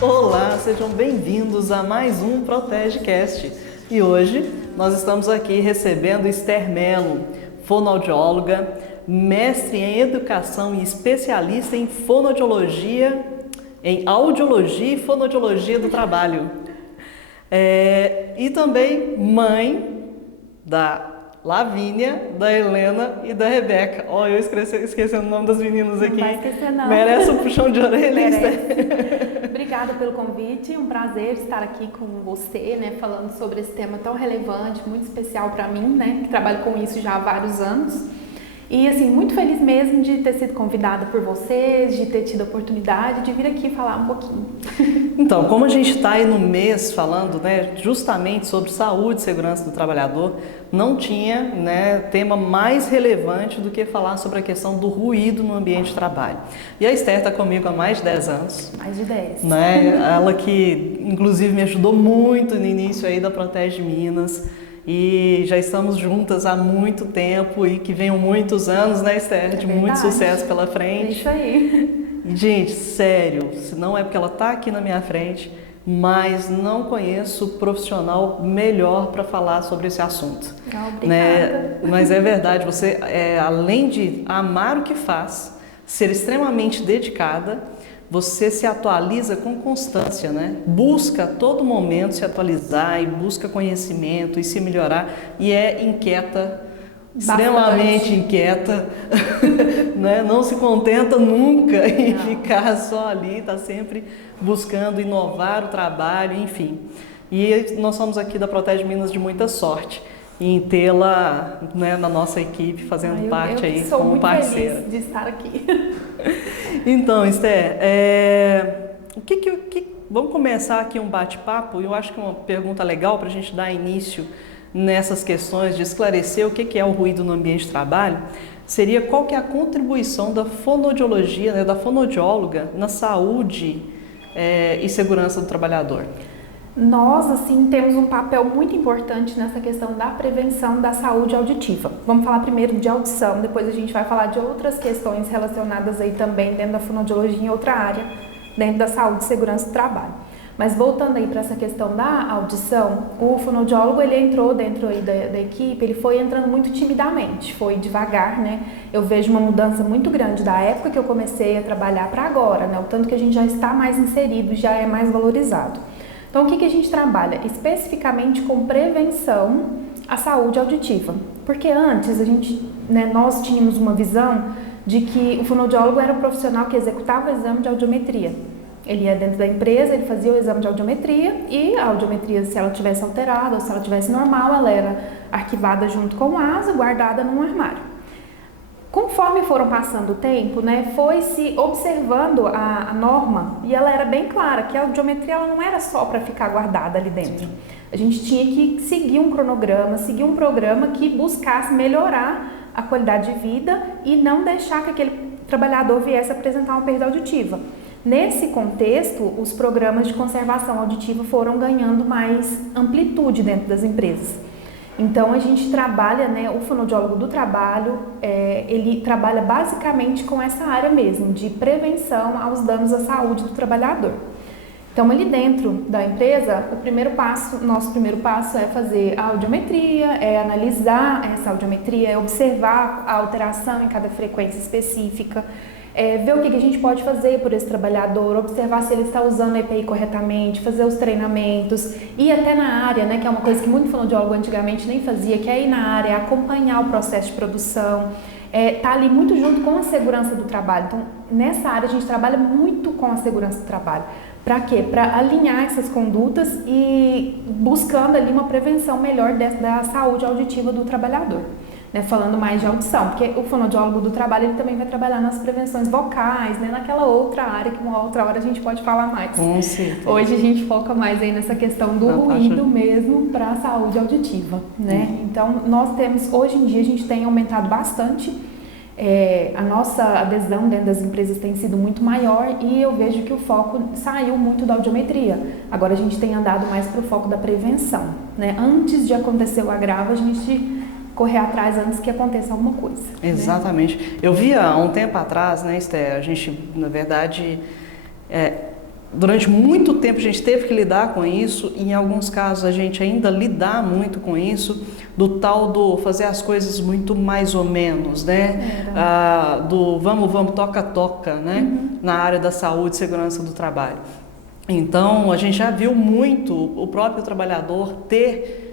Olá, sejam bem-vindos a mais um ProtegeCast. E hoje nós estamos aqui recebendo Esther Mello, fonoaudióloga, mestre em educação e especialista em fonoaudiologia, em audiologia e fonoaudiologia do trabalho. E também mãe da Lavínia, da Helena e da Rebeca. Eu esquecendo o nome das meninas aqui. Não vai esquecer, não. Merece um puxão de orelha, Obrigada pelo convite, um prazer estar aqui com você, né, falando sobre esse tema tão relevante, muito especial para mim, né, que trabalho com isso já há vários anos. E assim, muito feliz mesmo de ter sido convidada por vocês, de ter tido a oportunidade de vir aqui falar um pouquinho. Então, como a gente está aí no mês falando, né, justamente sobre saúde e segurança do trabalhador, não tinha, né, tema mais relevante do que falar sobre a questão do ruído no ambiente de trabalho. E a Esther está comigo há mais de 10 anos. Mais de 10. Né? Ela que, inclusive, me ajudou muito no início aí da Protege Minas. E já estamos juntas há muito tempo e que venham muitos anos, né, Esther? De muito sucesso pela frente. É isso aí. E, gente, sério, se não é porque ela está aqui na minha frente, mas não conheço profissional melhor para falar sobre esse assunto. Obrigada. Né? Mas é verdade, você, além de amar o que faz, ser extremamente dedicada, você se atualiza com constância, né? Busca a todo momento se atualizar e busca conhecimento e se melhorar e é inquieta, extremamente inquieta, né? Não se contenta nunca em ficar só ali, está sempre buscando inovar o trabalho, enfim. E nós somos aqui da Protege Minas de muita sorte em tê-la, né, na nossa equipe, fazendo parte aí como parceira. Feliz de estar aqui. Então, Esther, vamos começar aqui um bate-papo. Eu acho que uma pergunta legal para a gente dar início nessas questões de esclarecer o que é o ruído no ambiente de trabalho, seria qual que é a contribuição da fonoaudiologia, né, da fonoaudióloga na saúde e segurança do trabalhador. Nós, assim, temos um papel muito importante nessa questão da prevenção da saúde auditiva. Vamos falar primeiro de audição, depois a gente vai falar de outras questões relacionadas aí também dentro da fonoaudiologia em outra área, dentro da saúde e segurança do trabalho. Mas voltando aí para essa questão da audição, o fonoaudiólogo, ele entrou dentro aí da equipe, ele foi entrando muito timidamente, foi devagar, né? Eu vejo uma mudança muito grande da época que eu comecei a trabalhar para agora, né? O tanto que a gente já está mais inserido, já é mais valorizado. Então, o que a gente trabalha? Especificamente com prevenção à saúde auditiva. Porque antes, nós tínhamos uma visão de que o fonoaudiólogo era o profissional que executava o exame de audiometria. Ele ia dentro da empresa, ele fazia o exame de audiometria e a audiometria, se ela tivesse alterada ou se ela tivesse normal, ela era arquivada junto com o ASA, guardada num armário. Conforme foram passando o tempo, né, foi se observando a norma e ela era bem clara, que a audiometria ela não era só para ficar guardada ali dentro. A gente tinha que seguir um cronograma, seguir um programa que buscasse melhorar a qualidade de vida e não deixar que aquele trabalhador viesse apresentar uma perda auditiva. Nesse contexto, os programas de conservação auditiva foram ganhando mais amplitude dentro das empresas. Então, a gente trabalha, né, o fonoaudiólogo do trabalho, ele trabalha basicamente com essa área mesmo, de prevenção aos danos à saúde do trabalhador. Então, ali dentro da empresa, nosso primeiro passo é fazer a audiometria, é analisar essa audiometria, é observar a alteração em cada frequência específica, ver o que a gente pode fazer por esse trabalhador, observar se ele está usando a EPI corretamente, fazer os treinamentos, ir até na área, né, que é uma coisa que muito fonoaudiólogo antigamente nem fazia, que é ir na área, acompanhar o processo de produção, tá ali muito junto com a segurança do trabalho. Então, nessa área a gente trabalha muito com a segurança do trabalho. Para quê? Para alinhar essas condutas e buscando ali uma prevenção melhor da saúde auditiva do trabalhador. Né, falando mais de audição, porque o fonoaudiólogo do trabalho ele também vai trabalhar nas prevenções vocais, né, naquela outra área que uma outra hora a gente pode falar mais. Com certeza. Hoje a gente foca mais aí nessa questão do ruído mesmo para a saúde auditiva, né? Então nós temos, hoje em dia a gente tem aumentado bastante, a nossa adesão dentro das empresas tem sido muito maior e eu vejo que o foco saiu muito da audiometria. Agora a gente tem andado mais para o foco da prevenção, né? Antes de acontecer o agravo, a gente correr atrás antes que aconteça alguma coisa. Exatamente. Né? Eu vi há um tempo atrás, né, Esther, a gente, na verdade, Durante muito tempo a gente teve que lidar com isso, e em alguns casos a gente ainda lidar muito com isso, do tal do fazer as coisas muito mais ou menos, né? Do vamos, toca, né? Na área da saúde e segurança do trabalho. Então, a gente já viu muito o próprio trabalhador ter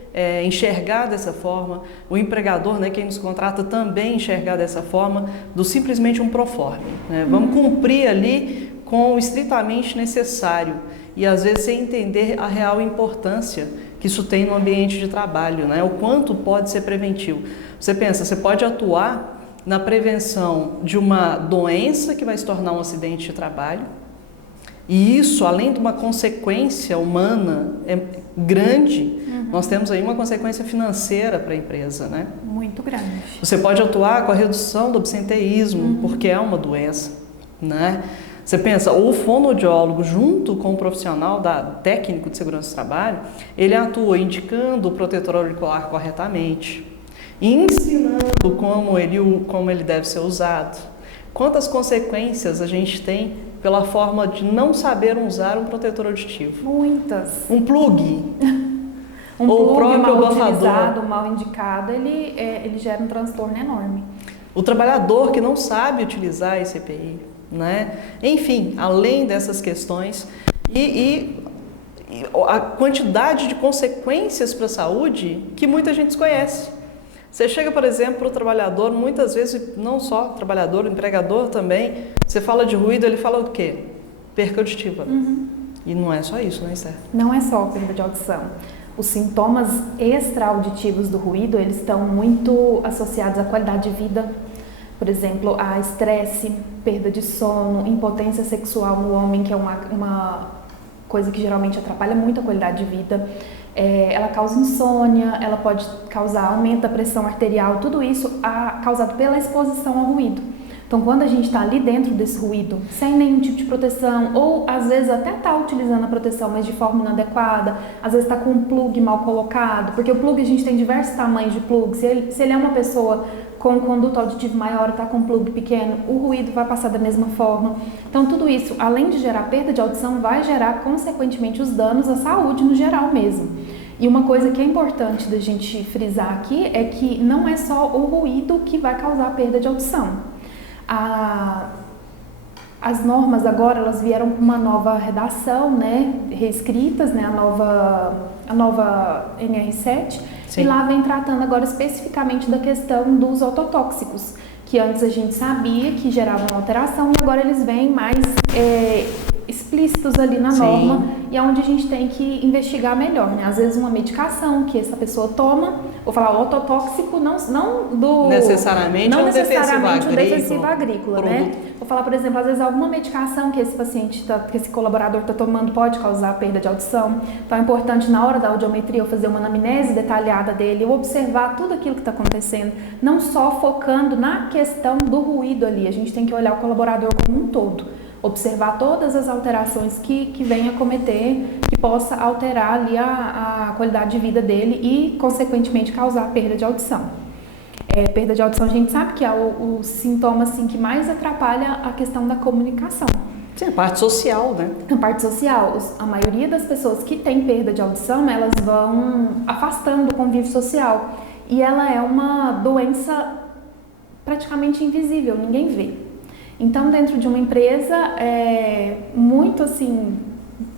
enxergar dessa forma, o empregador, né, quem nos contrata, também enxergar dessa forma, do simplesmente um proforme, né? Vamos cumprir ali com o estritamente necessário e às vezes sem entender a real importância que isso tem no ambiente de trabalho, né? O quanto pode ser preventivo. Você pensa, você pode atuar na prevenção de uma doença que vai se tornar um acidente de trabalho, e isso, além de uma consequência humana grande, nós temos aí uma consequência financeira para a empresa, né? Muito grande. Você pode atuar com a redução do absenteísmo, porque é uma doença, né? Você pensa, o fonoaudiólogo, junto com o profissional técnico de segurança do trabalho, ele atua indicando o protetor auricular corretamente, ensinando como ele deve ser usado. Quantas consequências a gente tem pela forma de não saber usar um protetor auditivo? Muitas. Um plug. Um ou plug o próprio mal abafador. utilizado, mal indicado, ele gera um transtorno enorme. O trabalhador que não sabe utilizar esse EPI, né? Enfim, além dessas questões e a quantidade de consequências para a saúde que muita gente desconhece. Você chega, por exemplo, para o trabalhador, muitas vezes, não só o trabalhador, o empregador também, você fala de ruído, ele fala o quê? Perca auditiva. E não é só isso, né, Esther? Não é só perda de audição. Os sintomas extra-auditivos do ruído, eles estão muito associados à qualidade de vida. Por exemplo, a estresse, perda de sono, impotência sexual no homem, que é uma coisa que geralmente atrapalha muito a qualidade de vida. Ela causa insônia, ela pode causar aumento da pressão arterial, tudo isso causado pela exposição ao ruído. Então, quando a gente está ali dentro desse ruído, sem nenhum tipo de proteção, ou às vezes até está utilizando a proteção, mas de forma inadequada, às vezes está com um plug mal colocado, porque o plug, a gente tem diversos tamanhos de plug. Se ele é uma pessoa com um conduto auditivo maior, está com um plug pequeno, o ruído vai passar da mesma forma. Então, tudo isso, além de gerar perda de audição, vai gerar, consequentemente, os danos à saúde no geral mesmo. E uma coisa que é importante da gente frisar aqui é que não é só o ruído que vai causar perda de audição. As normas agora, elas vieram com uma nova redação, né, reescritas, né, a nova NR7, Sim. E lá vem tratando agora especificamente da questão dos ototóxicos, que antes a gente sabia que geravam alteração e agora eles vêm mais explícitos ali na norma. Sim. E é onde a gente tem que investigar melhor, né? Às vezes uma medicação que essa pessoa toma, vou falar ototóxico, não necessariamente o defensivo agrícola, né? Vou falar, por exemplo, às vezes alguma medicação que esse paciente, que esse colaborador está tomando pode causar perda de audição. Então é importante na hora da audiometria eu fazer uma anamnese detalhada dele, eu observar tudo aquilo que está acontecendo, não só focando na questão do ruído ali, a gente tem que olhar o colaborador como um todo. Observar todas as alterações que venha a cometer, que possa alterar ali a qualidade de vida dele e, consequentemente, causar perda de audição. Perda de audição a gente sabe que é o sintoma assim, que mais atrapalha a questão da comunicação. Sim, a parte social, né? A parte social. A maioria das pessoas que têm perda de audição, elas vão afastando o convívio social. E ela é uma doença praticamente invisível, ninguém vê. Então, dentro de uma empresa, muito assim,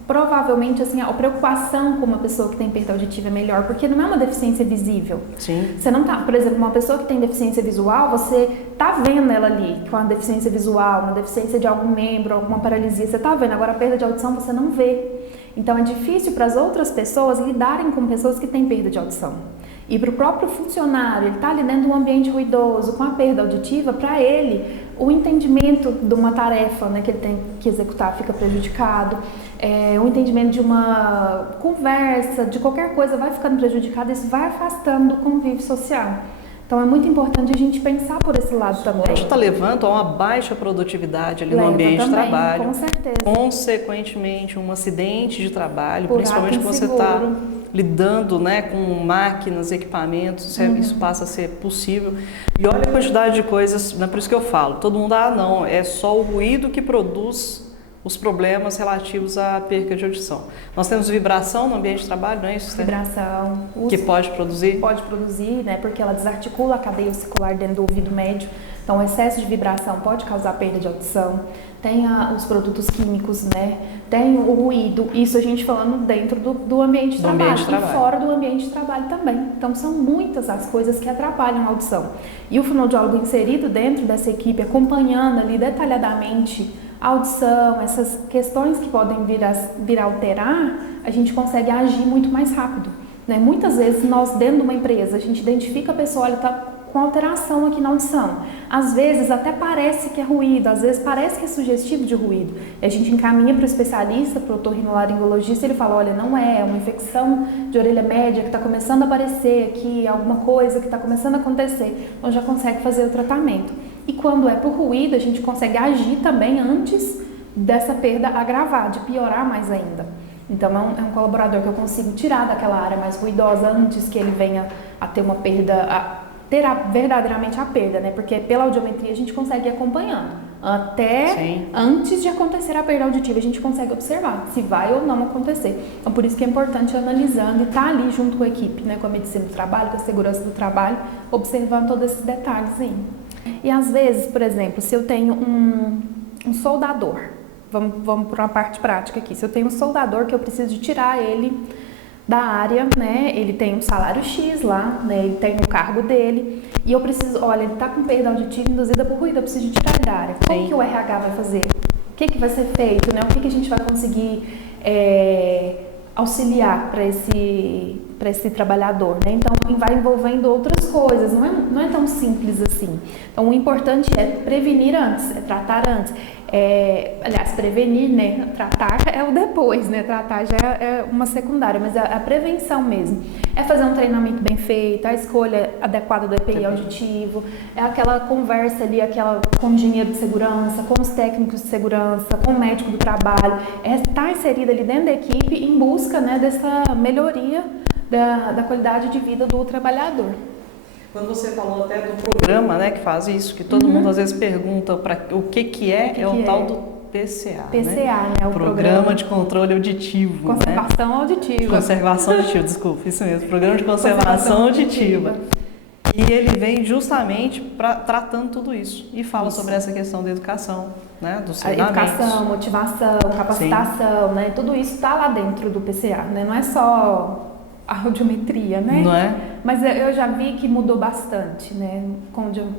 provavelmente assim, a preocupação com uma pessoa que tem perda auditiva é melhor, porque não é uma deficiência visível. Sim. Você não tá, por exemplo, uma pessoa que tem deficiência visual, você tá vendo ela ali com a deficiência visual, uma deficiência de algum membro, alguma paralisia, você tá vendo. Agora, a perda de audição você não vê. Então, é difícil para as outras pessoas lidarem com pessoas que têm perda de audição. E para o próprio funcionário, ele está ali dentro de um ambiente ruidoso, com a perda auditiva, para ele, o entendimento de uma tarefa, né, que ele tem que executar fica prejudicado, o entendimento de uma conversa, de qualquer coisa vai ficando prejudicado, isso vai afastando do convívio social. Então é muito importante a gente pensar por esse lado também. Isso está levando a uma baixa produtividade ali no ambiente de trabalho. Com certeza. Consequentemente, um acidente de trabalho, principalmente quando você está lidando, né, com máquinas, equipamentos, isso passa a ser possível. E olha a quantidade de coisas, não é por isso que eu falo, todo mundo, não, é só o ruído que produz os problemas relativos à perca de audição. Nós temos vibração no ambiente de trabalho, não é isso? Vibração. Que pode produzir? Pode produzir, né? Porque ela desarticula a cadeia ossicular dentro do ouvido médio. Então, o excesso de vibração pode causar perda de audição. Tem os produtos químicos, né? Tem o ruído. Isso a gente falando dentro do ambiente de trabalho. E fora do ambiente de trabalho também. Então, são muitas as coisas que atrapalham a audição. E o fonoaudiólogo inserido dentro dessa equipe, acompanhando ali detalhadamente a audição, essas questões que podem vir a alterar, a gente consegue agir muito mais rápido, né? Muitas vezes nós dentro de uma empresa, a gente identifica a pessoa, ela está com alteração aqui na audição. Às vezes até parece que é ruído, às vezes parece que é sugestivo de ruído. E a gente encaminha para o especialista, para o otorrinolaringologista, ele fala, olha, não é uma infecção de orelha média que está começando a aparecer aqui, alguma coisa que está começando a acontecer. Então já consegue fazer o tratamento. E quando é por ruído, a gente consegue agir também antes dessa perda agravar, de piorar mais ainda. Então é um colaborador que eu consigo tirar daquela área mais ruidosa antes que ele venha a ter uma perda, verdadeiramente a perda, né? Porque pela audiometria a gente consegue ir acompanhando. Até antes de acontecer a perda auditiva, a gente consegue observar se vai ou não acontecer. Então, por isso que é importante ir analisando e estar ali junto com a equipe, né? Com a medicina do trabalho, com a segurança do trabalho, observando todos esses detalhes aí. E às vezes, por exemplo, se eu tenho um soldador, vamos para uma parte prática aqui, se eu tenho um soldador que eu preciso de tirar ele da área, né, ele tem um salário X lá, né, ele tem o cargo dele, e eu preciso, olha, ele está com perda auditiva induzida por ruído, eu preciso de tirar ele da área. Como que o RH vai fazer? O que vai ser feito, né, o que a gente vai conseguir auxiliar para esse trabalhar,dor, né? Então vai envolvendo outras coisas, não é tão simples assim. Então o importante é prevenir antes, é tratar antes. Aliás, prevenir, né? Tratar é o depois, né? Tratar já é uma secundária, mas a prevenção mesmo. É fazer um treinamento bem feito, a escolha adequada do EPI auditivo, é aquela conversa ali, com o engenheiro de segurança, com os técnicos de segurança, com o médico do trabalho, é estar inserida ali dentro da equipe em busca, né, dessa melhoria da qualidade de vida do trabalhador. Quando você falou até do programa, né, que faz isso, que todo mundo às vezes pergunta o que é o tal do PCA. PCA, né? O Programa de Controle Auditivo. Conservação auditiva. Conservação auditiva, desculpa, isso mesmo. Programa de Conservação Auditiva. E ele vem justamente tratando tudo isso. E fala sobre essa questão da educação, né? Dos treinamentos. Educação, motivação, capacitação, né? Tudo isso está lá dentro do PCA, né? Não é só a audiometria, né? Não é? Mas eu já vi que mudou bastante, né?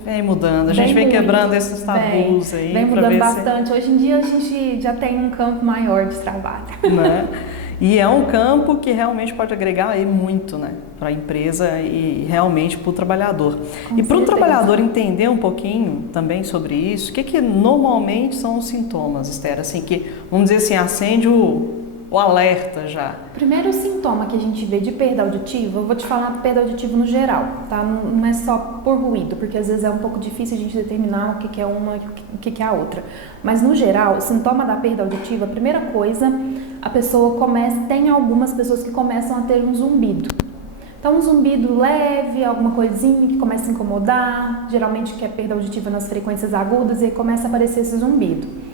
Vem mudando, a gente vem quebrando esses tabus aí. Vem mudando bastante. Hoje em dia a gente já tem um campo maior de trabalho. Né? E é um campo que realmente pode agregar aí muito, né? Para a empresa e realmente para o trabalhador. E para o trabalhador entender um pouquinho também sobre isso, o que normalmente são os sintomas, Esther? Assim, que, vamos dizer assim, acende o alerta já. Primeiro sintoma que a gente vê de perda auditiva, eu vou te falar de perda auditiva no geral, tá? Não é só por ruído, porque às vezes é um pouco difícil a gente determinar o que é uma e o que é a outra. Mas no geral, o sintoma da perda auditiva, a primeira coisa, a pessoa tem algumas pessoas que começam a ter um zumbido. Então, um zumbido leve, alguma coisinha que começa a incomodar, geralmente que é perda auditiva nas frequências agudas, e aí começa a aparecer esse zumbido.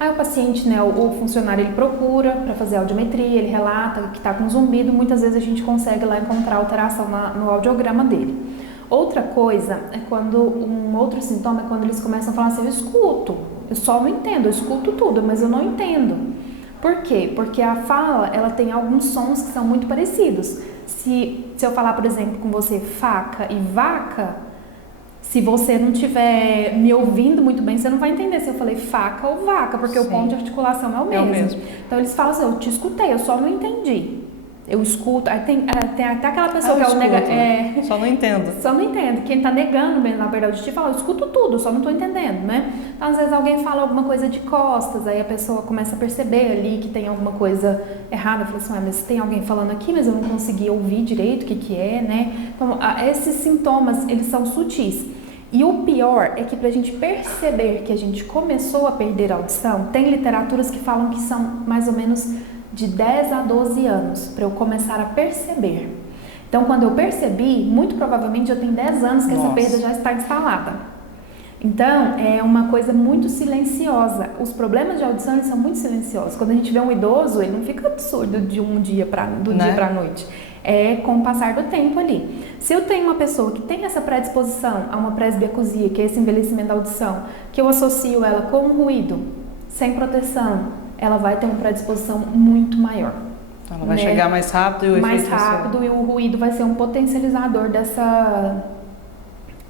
Aí o paciente, né, o funcionário, ele procura para fazer a audiometria, ele relata que está com zumbido, muitas vezes a gente consegue lá encontrar alteração no audiograma dele. Outra coisa é um outro sintoma é quando eles começam a falar assim, eu escuto, eu só não entendo, eu escuto tudo, mas eu não entendo. Por quê? Porque a fala, ela tem alguns sons que são muito parecidos. Se eu falar, por exemplo, com você faca e vaca, se você não estiver me ouvindo muito bem, você não vai entender se eu falei faca ou vaca, porque o ponto de articulação é o mesmo. Então eles falam assim, eu te escutei, eu só não entendi. Eu escuto, aí tem até aquela pessoa que só não entendo. Só não entendo. Quem está negando mesmo na perda auditiva fala, eu escuto tudo, só não estou entendendo, né? Então, às vezes alguém fala alguma coisa de costas, aí a pessoa começa a perceber ali que tem alguma coisa errada, fala assim, mas tem alguém falando aqui, mas eu não consegui ouvir direito o que é, né? Então, esses sintomas, eles são sutis. E o pior é que para a gente perceber que a gente começou a perder a audição, tem literaturas que falam que são mais ou menos de 10 a 12 anos para eu começar a perceber. Então, quando eu percebi, muito provavelmente já tem 10 anos que essa perda já está instalada. Então, é uma coisa muito silenciosa. Os problemas de audição, eles são muito silenciosos. Quando a gente vê um idoso, ele não fica surdo de um dia do dia para a noite. É com o passar do tempo ali. Se eu tenho uma pessoa que tem essa predisposição a uma presbiacusia, que é esse envelhecimento da audição, que eu associo ela com um ruído, sem proteção, ela vai ter uma predisposição muito maior. Ela vai chegar mais rápido e o mais efeito rápido e o ruído vai ser um potencializador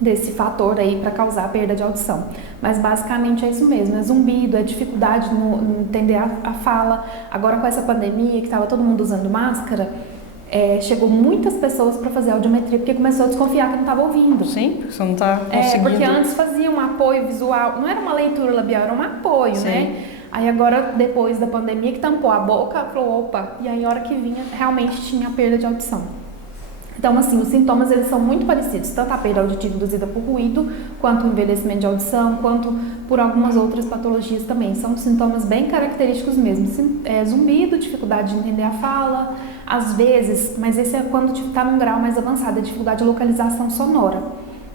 desse fator aí para causar a perda de audição. Mas basicamente é isso mesmo, é zumbido, é dificuldade no entender a fala. Agora com essa pandemia que estava todo mundo usando máscara, chegou muitas pessoas para fazer audiometria porque começou a desconfiar que não estava ouvindo. Sim, porque você não está conseguindo. Porque antes fazia um apoio visual, não era uma leitura labial, era um apoio, Sim. né? Aí agora, depois da pandemia, que tampou a boca, falou, opa, e aí a hora que vinha, realmente tinha perda de audição. Então, assim, os sintomas, eles são muito parecidos, tanto a perda auditiva induzida por ruído, quanto o envelhecimento de audição, quanto por algumas outras patologias também. São sintomas bem característicos mesmo. Zumbido, dificuldade de entender a fala, às vezes, mas esse é quando está num grau mais avançado, a dificuldade de localização sonora,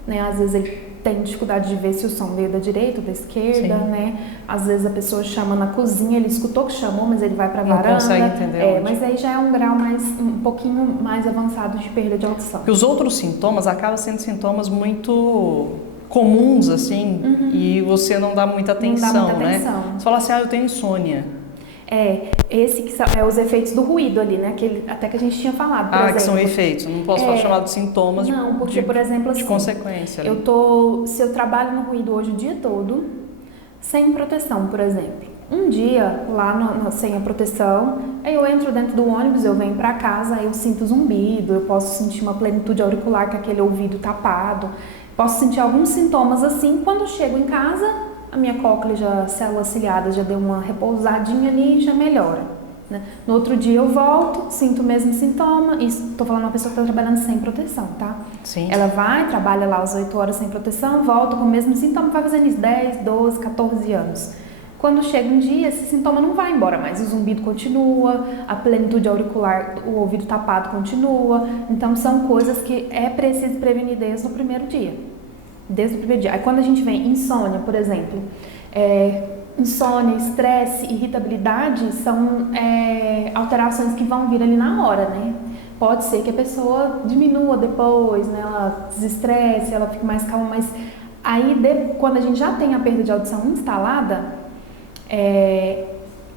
né? Às vezes ele tem dificuldade de ver se o som veio da direita ou da esquerda, Sim. né? Às vezes a pessoa chama na cozinha, ele escutou que chamou, mas ele vai para a varanda. Não consegue entender onde. Mas aí já é um grau um pouquinho mais avançado de perda de audição. Porque os outros sintomas acabam sendo sintomas muito comuns, assim, e você não dá muita atenção, não dá muita né? atenção. Você fala assim, eu tenho insônia. Esse que são os efeitos do ruído ali, né? Até que a gente tinha falado, por exemplo. Que são efeitos, não posso falar chamado de sintomas. Não, porque, por exemplo, assim, de consequência. Se eu trabalho no ruído hoje o dia todo, sem proteção, por exemplo. Um dia, lá sem a proteção, aí eu entro dentro do ônibus, eu venho para casa, aí eu sinto zumbido, eu posso sentir uma plenitude auricular com aquele ouvido tapado, posso sentir alguns sintomas assim. Quando eu chego em casa, a minha cóclea, células ciliadas, já deu uma repousadinha ali e já melhora, né? No outro dia eu volto, sinto o mesmo sintoma, e estou falando de uma pessoa que está trabalhando sem proteção, tá? Sim. Ela trabalha lá as 8 horas sem proteção, volta com o mesmo sintoma, vai fazendo isso 10, 12, 14 anos. Quando chega um dia, esse sintoma não vai embora mais, o zumbido continua, a plenitude auricular, o ouvido tapado continua, então são coisas que é preciso prevenir desde o primeiro dia. Desde o primeiro dia. Aí quando a gente vem insônia, por exemplo, insônia, estresse, irritabilidade são alterações que vão vir ali na hora, né? Pode ser que a pessoa diminua depois, né? Ela desestresse, ela fique mais calma, mas aí quando a gente já tem a perda de audição instalada,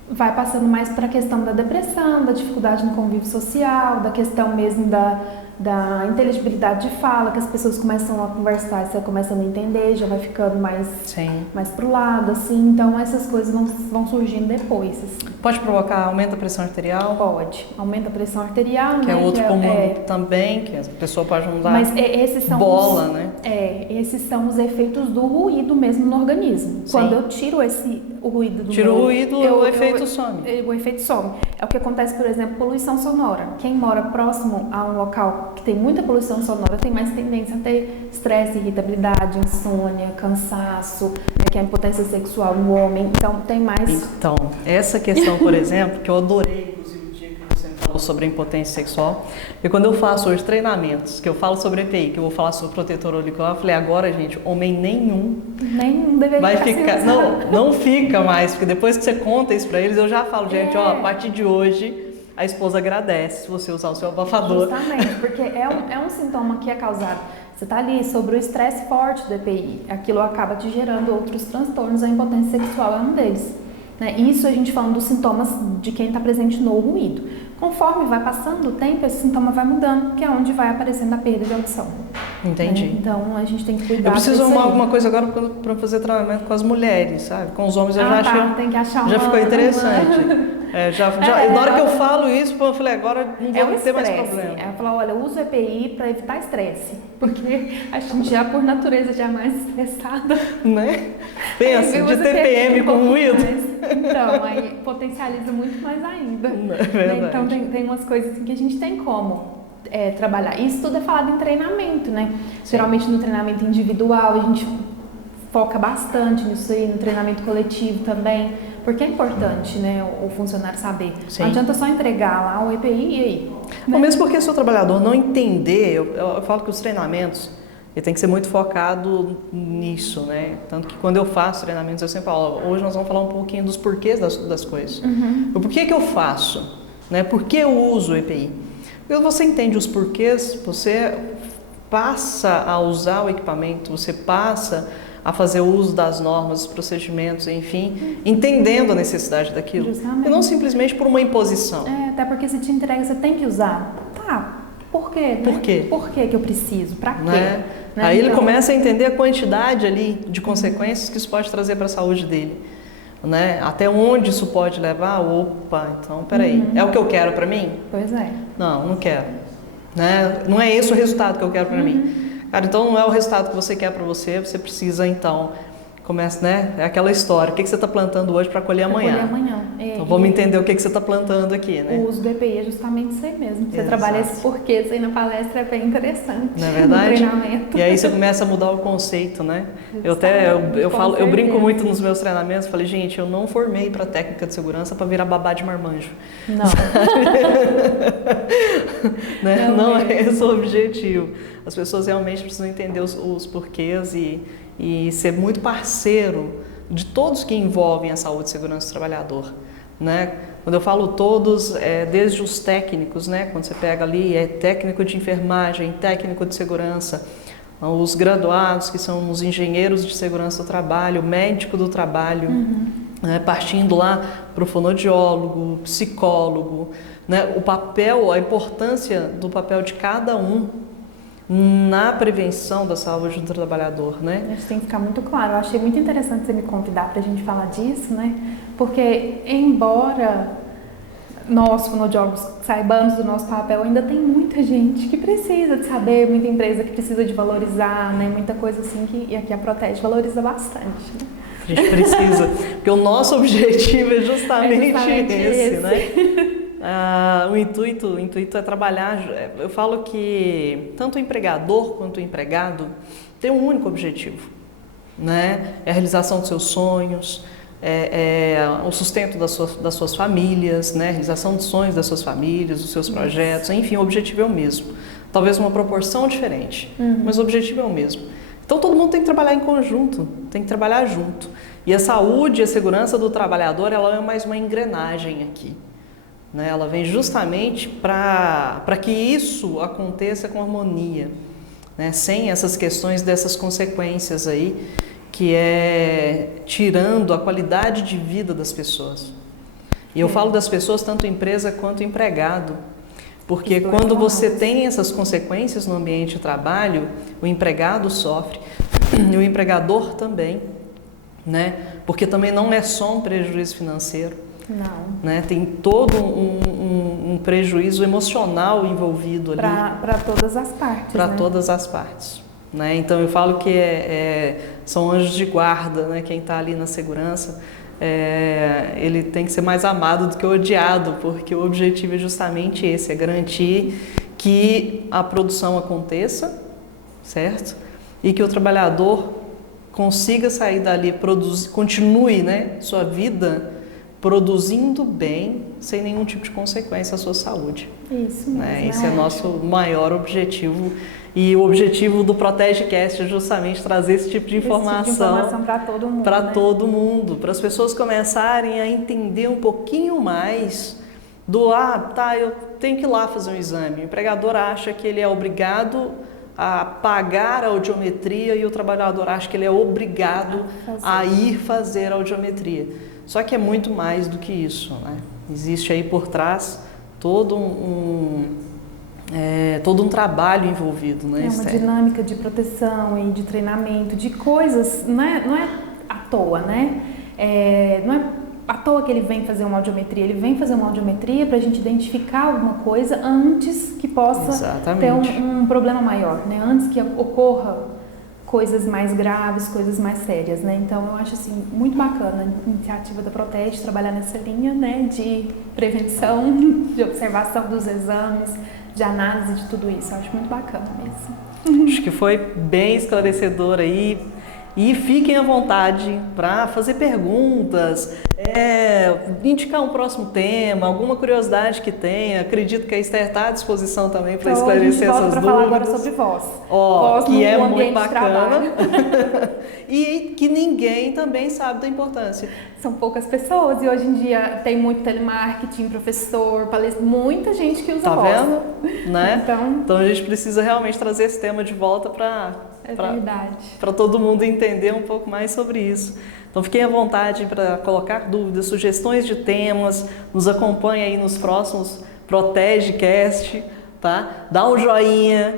vai passando mais para a questão da depressão, da dificuldade no convívio social, da questão mesmo da inteligibilidade de fala, que as pessoas começam a conversar, você começa a não entender, já vai ficando mais pro lado, assim. Então essas coisas vão surgindo depois. Assim. Pode provocar aumento da pressão arterial? Pode. Aumenta a pressão arterial, que né? É outro comum também, que a pessoa pode não dar esses são bola, né? Esses são os efeitos do ruído mesmo no organismo. Sim. Quando eu tiro o ruído do o ruído, o efeito some. O efeito some. É o que acontece, por exemplo, poluição sonora. Quem mora próximo a um local que tem muita poluição sonora tem mais tendência a ter estresse, irritabilidade, insônia, cansaço, né, que é a impotência sexual no homem. Então, tem mais... Então, essa questão, por exemplo, que eu adorei, inclusive, o dia que você me falou sobre a impotência sexual, e quando eu faço hoje treinamentos, que eu falo sobre EPI, que eu vou falar sobre protetor auricular, eu falei, agora, gente, homem nenhum deveria vai ficar... Não fica mais, porque depois que você conta isso pra eles, eu já falo, gente, a partir de hoje... A esposa agradece se você usar o seu abafador. Justamente, porque é um sintoma que é causado. Você está ali sobre o estresse forte do EPI. Aquilo acaba te gerando outros transtornos, a impotência sexual é um deles. Né? Isso a gente falando dos sintomas de quem está presente no ruído. Conforme vai passando o tempo, esse sintoma vai mudando, que é onde vai aparecendo a perda de audição. Entendi. Né? Então a gente tem que cuidar. Eu preciso arrumar alguma coisa agora para fazer tratamento com as mulheres, sabe? Com os homens eu já achei. Tem que achar já ficou interessante. Na hora que eu falo isso, eu falei, agora não vou ter mais problema. Ela falou, olha, eu uso EPI para evitar estresse, porque a gente já, por natureza, já é mais estressada. Né? Pensa, de TPM com ruído. Então, aí potencializa muito mais ainda. É verdade. Então, tem umas coisas que a gente tem como trabalhar. Isso tudo é falado em treinamento, né? Sim. Geralmente no treinamento individual, a gente foca bastante nisso aí, no treinamento coletivo também. Porque é importante, né, o funcionário saber. Sim. Não adianta só entregar lá o EPI e aí. Né? Mesmo porque se o trabalhador não entender, eu falo que os treinamentos, ele tem que ser muito focado nisso, né? Tanto que quando eu faço treinamentos, eu sempre falo, hoje nós vamos falar um pouquinho dos porquês das coisas. O porquê que eu faço, né? Por que eu uso o EPI? Porque você entende os porquês, você passa a usar o equipamento, você passa a fazer uso das normas, dos procedimentos, enfim, entendendo a necessidade daquilo. Justamente. E não simplesmente por uma imposição. Até porque se te entrega, você tem que usar. Tá, por quê? Né? Por quê? Por que eu preciso? Pra quê? Né? Aí ele começa a entender a quantidade ali de consequências que isso pode trazer para a saúde dele. Né? Até onde isso pode levar? Opa, então peraí, é o que eu quero para mim? Pois é. Não quero. Né? Não é esse o resultado que eu quero para mim. Cara, então não é o resultado que você quer para você, você precisa então, começa, né? É aquela história, o que você está plantando hoje para colher amanhã? Colher amanhã. Então vamos entender o que você está plantando aqui, né? O uso do EPI é justamente isso aí mesmo. Você trabalha esse porquê, isso aí na palestra é bem interessante. Não é verdade? No treinamento. E aí você começa a mudar o conceito, né? Eu brinco muito nos meus treinamentos, falei, gente, eu não formei para técnica de segurança para virar babá de marmanjo. Não. Né? Não é esse o objetivo. As pessoas realmente precisam entender os porquês e ser muito parceiro de todos que envolvem a saúde e segurança do trabalhador. Né? Quando eu falo todos, desde os técnicos, né? Quando você pega ali, técnico de enfermagem, técnico de segurança, os graduados, que são os engenheiros de segurança do trabalho, médico do trabalho, né? Partindo lá para o fonoaudiólogo, psicólogo, né? O papel, a importância do papel de cada um na prevenção da saúde do trabalhador, né? Isso tem que ficar muito claro. Eu achei muito interessante você me convidar para a gente falar disso, né? Porque, embora nós, fonoaudiólogos, saibamos do nosso papel, ainda tem muita gente que precisa de saber, muita empresa que precisa de valorizar, né? Muita coisa assim que, e aqui a Protege valoriza bastante, né? A gente precisa, porque o nosso objetivo é justamente esse, né? O intuito é trabalhar. Eu falo que tanto o empregador quanto o empregado tem um único objetivo, né? É a realização dos seus sonhos, o sustento das suas famílias, né? A realização dos sonhos das suas famílias, dos seus projetos, enfim, o objetivo é o mesmo. Talvez uma proporção diferente, mas o objetivo é o mesmo. Então todo mundo tem que trabalhar em conjunto, tem que trabalhar junto. E a saúde e a segurança do trabalhador, ela é mais uma engrenagem aqui. Né? Ela vem justamente para que isso aconteça com harmonia, né? Sem essas questões dessas consequências aí, que é tirando a qualidade de vida das pessoas. E eu falo das pessoas, tanto empresa quanto empregado, porque quando você tem essas consequências no ambiente de trabalho, o empregado sofre e o empregador também, né? Porque também não é só um prejuízo financeiro. Não. Né? Tem todo um prejuízo emocional envolvido ali. Para todas as partes. Para né? todas as partes. Né? Então eu falo que são anjos de guarda, né? Quem está ali na segurança, ele tem que ser mais amado do que odiado, porque o objetivo é justamente esse, é garantir que a produção aconteça, certo? E que o trabalhador consiga sair dali, continue, né, sua vida produzindo bem, sem nenhum tipo de consequência à sua saúde. Isso mesmo. Né? Esse é o nosso maior objetivo. E o objetivo do ProtegeCast é justamente trazer esse tipo de informação para todo mundo. Para todo mundo, para as pessoas começarem a entender um pouquinho mais eu tenho que ir lá fazer um exame. O empregador acha que ele é obrigado a pagar a audiometria e o trabalhador acha que ele é obrigado a ir fazer a audiometria. Só que é muito mais do que isso, né? Existe aí por trás todo um trabalho envolvido, né? É uma dinâmica de proteção e de treinamento, de coisas, não é à toa, né? Não é à toa que ele vem fazer uma audiometria, ele vem fazer uma audiometria para a gente identificar alguma coisa antes que possa ter um problema maior, né? Antes que ocorra coisas mais graves, coisas mais sérias, né? Então eu acho assim muito bacana a iniciativa da Protege trabalhar nessa linha, né, de prevenção, de observação dos exames, de análise de tudo isso. Eu acho muito bacana mesmo. Acho que foi bem esclarecedor aí. E fiquem à vontade para fazer perguntas, indicar um próximo tema, alguma curiosidade que tenha. Acredito que a Esther está à disposição também para esclarecer essas dúvidas. Falar agora sobre voz. Voz que é no muito bacana. E que ninguém também sabe da importância. São poucas pessoas e hoje em dia tem muito telemarketing, professor, palestra, muita gente que usa voz. Tá vendo? Né? Então a gente precisa realmente trazer esse tema de volta para todo mundo entender um pouco mais sobre isso. Então fiquem à vontade para colocar dúvidas, sugestões de temas, nos acompanhe aí nos próximos ProtegeCast, tá? Dá um joinha,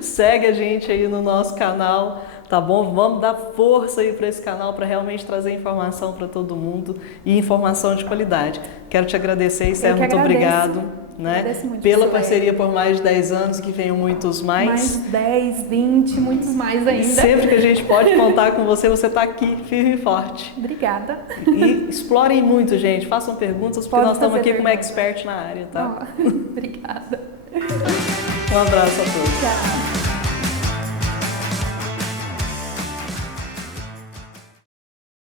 segue a gente aí no nosso canal, tá bom? Vamos dar força aí para esse canal para realmente trazer informação para todo mundo e informação de qualidade. Quero te agradecer, Esther, muito obrigado. Né? Pela parceria por mais de 10 anos, que venham muitos mais. Mais 10, 20, muitos mais ainda. Sempre que a gente pode contar com você, você está aqui firme e forte. Obrigada. E explorem muito, gente. Façam perguntas, porque nós estamos aqui como expert na área, tá? Obrigada. Um abraço a todos. Tchau.